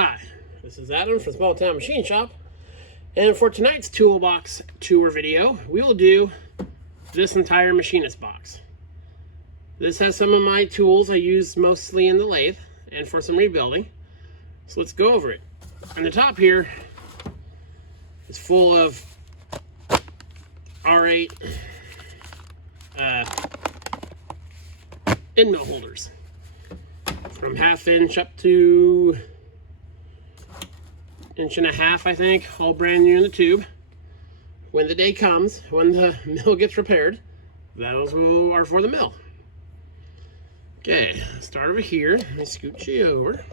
Hi, this is Adam from Small Town Machine Shop, and for tonight's Toolbox tour video, we will do this entire machinist box. This has some of my tools I use mostly in the lathe and for some rebuilding, so let's go over it. On the top here is full of R8 end mill holders, from 1/2 inch up to 1.5 inches, I think, all brand new in the tube. When the day comes, when the mill gets repaired, those are for the mill. Okay, start over here. Let me scoot you over.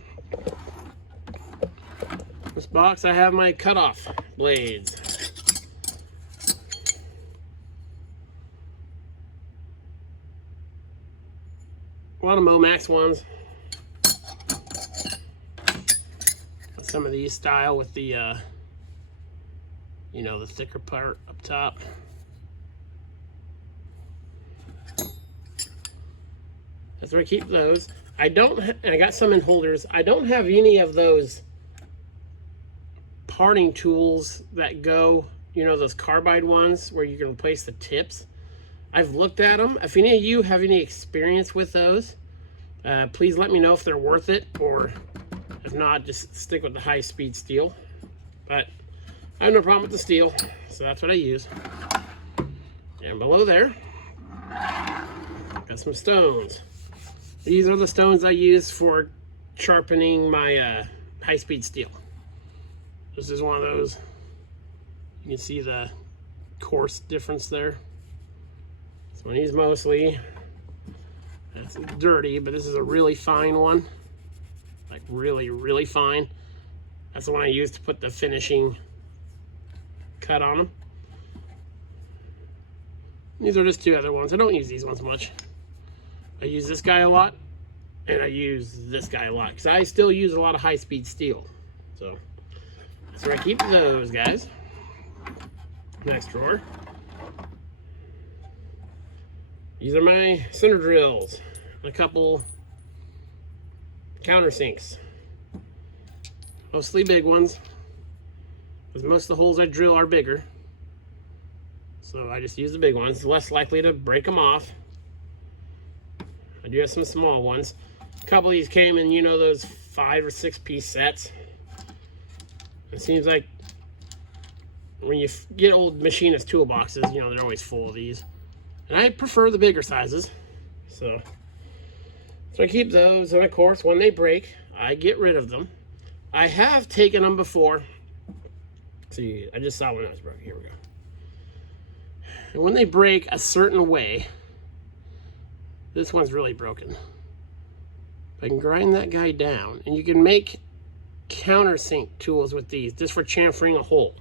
This box, I have my cutoff blades. A lot of Momax ones. Some of these style with the, the thicker part up top. That's where I keep those. I got some in holders. I don't have any of those parting tools that go, those carbide ones where you can replace the tips. I've looked at them. If any of you have any experience with those, please let me know if they're worth it, or if not, just stick with the high-speed steel. But I have no problem with the steel, so that's what I use. And below there, got some stones. These are the stones I use for sharpening my high-speed steel. This is one of those. You can see the coarse difference there. This one is mostly, that's dirty, but this is a really fine one. Like really, really fine. That's the one I use to put the finishing cut on them. These are just two other ones. I don't use these ones much. I use this guy a lot, and I use this guy a lot, because I still use a lot of high-speed steel. So that's where I keep those guys. Next drawer. These are my center drills. A couple countersinks. Mostly big ones, because most of the holes I drill are bigger. So I just use the big ones, less likely to break them off. I do have some small ones. A couple of these came in, those 5 or 6 piece sets. It seems like when you get old machinist toolboxes, they're always full of these. And I prefer the bigger sizes. So I keep those, and of course, when they break, I get rid of them. I have taken them before. See, I just saw one that was broken. Here we go. And when they break a certain way, this one's really broken. I can grind that guy down, and you can make countersink tools with these, just for chamfering a hole.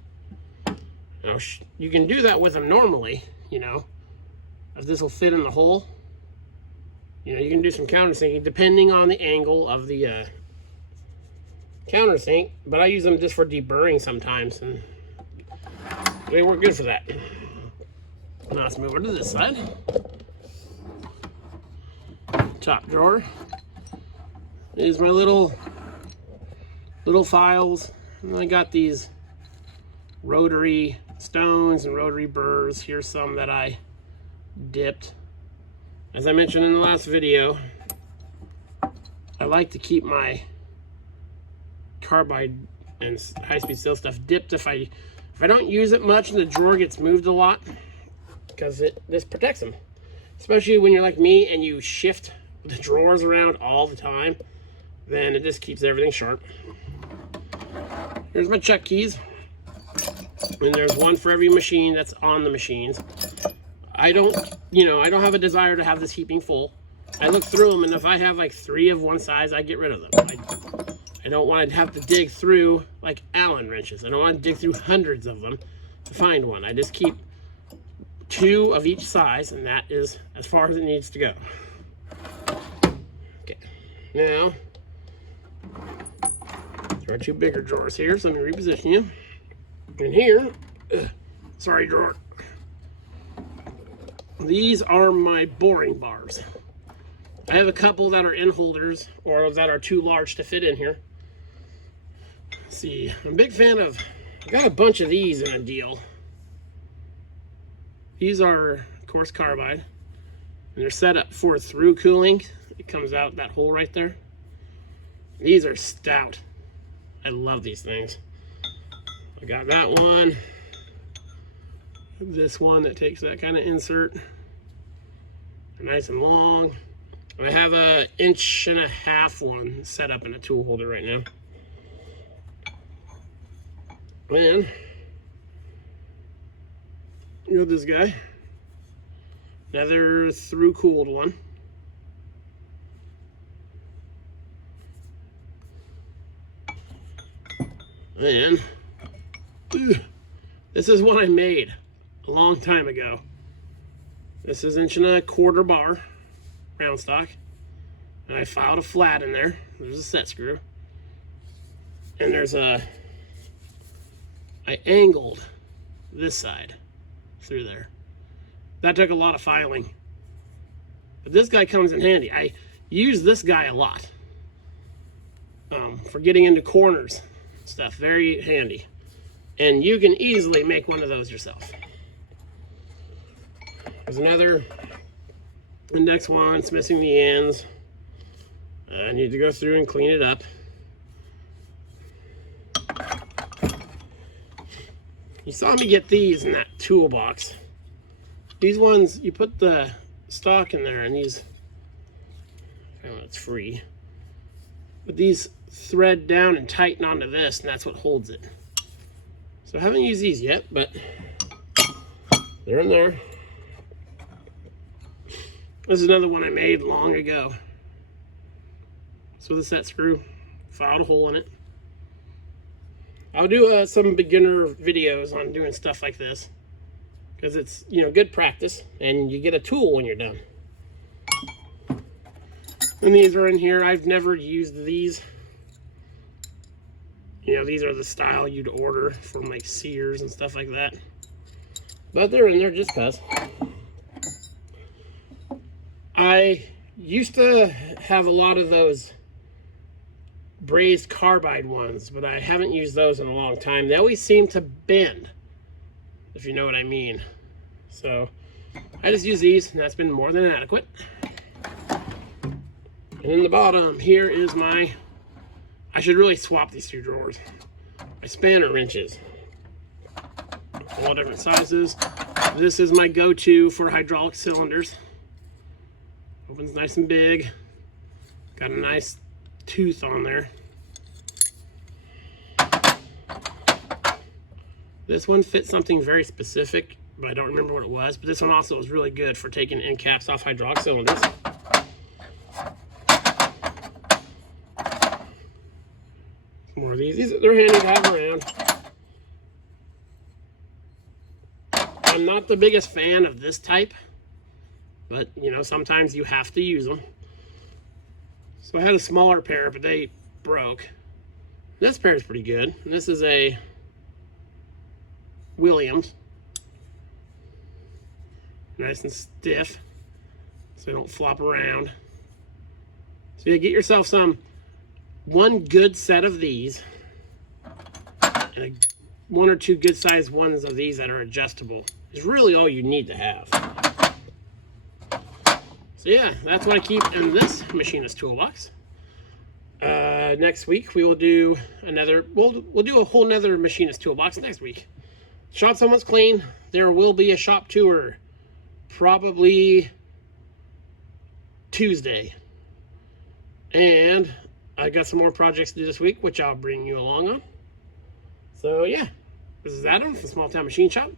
Now, you can do that with them normally, if this will fit in the hole. You can do some countersinking depending on the angle of the countersink, but I use them just for deburring sometimes, and they work good for that. Now let's move over to this side. Top drawer is my little files, and I got these rotary stones and rotary burrs. Here's some that I dipped. As I mentioned in the last video, I like to keep my carbide and high-speed steel stuff dipped if I don't use it much and the drawer gets moved a lot, because this protects them. Especially when you're like me and you shift the drawers around all the time, then it just keeps everything sharp. Here's my check keys, and there's one for every machine that's on the machines. I don't have a desire to have this heaping full. I look through them, and if I have like 3 of one size, I get rid of them. I don't want to have to dig through like Allen wrenches. I don't want to dig through hundreds of them to find one. I just keep 2 of each size, and that is as far as it needs to go. Okay, now there are 2 bigger drawers here, so let me reposition you. In here, sorry drawer, these are my boring bars. I have a couple that are in holders or that are too large to fit in here. Let's see, I'm a big fan of, I got a bunch of these in a deal. These are coarse carbide, and they're set up for through cooling. It comes out that hole right there. These are stout. I love these things. I got that one. This one that takes that kind of insert. Nice and long. I have a 1.5-inch one set up in a tool holder right now. And you got this guy. Another through cooled one. And this is one I made a long time ago. This is 1.25-inch bar, round stock. And I filed a flat in there. There's a set screw. And I angled this side through there. That took a lot of filing. But this guy comes in handy. I use this guy a lot for getting into corners stuff. Very handy. And you can easily make one of those yourself. There's the next one, it's missing the ends. I need to go through and clean it up. You saw me get these in that toolbox. These ones, you put the stock in there, and these, I don't know, it's free. But these thread down and tighten onto this, and that's what holds it. So I haven't used these yet, but they're in there. This is another one I made long ago. So the set screw, filed a hole in it. I'll do some beginner videos on doing stuff like this, because it's, you know, good practice, and you get a tool when you're done. And these are in here. I've never used these. You know, these are the style you'd order from like Sears and stuff like that. But they're in there just because. I used to have a lot of those brazed carbide ones, but I haven't used those in a long time. They always seem to bend, if you know what I mean. So I just use these, and that's been more than adequate. And in the bottom here is I should really swap these two drawers. My spanner wrenches. All different sizes. This is my go-to for hydraulic cylinders. Opens nice and big. Got a nice tooth on there. This one fits something very specific, but I don't remember what it was. But this one also is really good for taking end caps off hydraulic cylinders. More of these. They're handy to have around. I'm not the biggest fan of this type, but you know, sometimes you have to use them. So I had a smaller pair, but they broke. This pair is pretty good. And this is a Williams. Nice and stiff, so they don't flop around. So you get yourself one good set of these, and one or two good sized ones of these that are adjustable is really all you need to have. So yeah, that's what I keep in this machinist toolbox. Next week we will do we'll do a whole nother machinist toolbox next week. Shop's almost clean. There will be a shop tour probably Tuesday. And I got some more projects to do this week, which I'll bring you along on. So yeah, this is Adam from Small Town Machine Shop.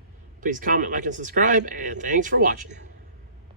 Please comment, like, and subscribe, and thanks for watching.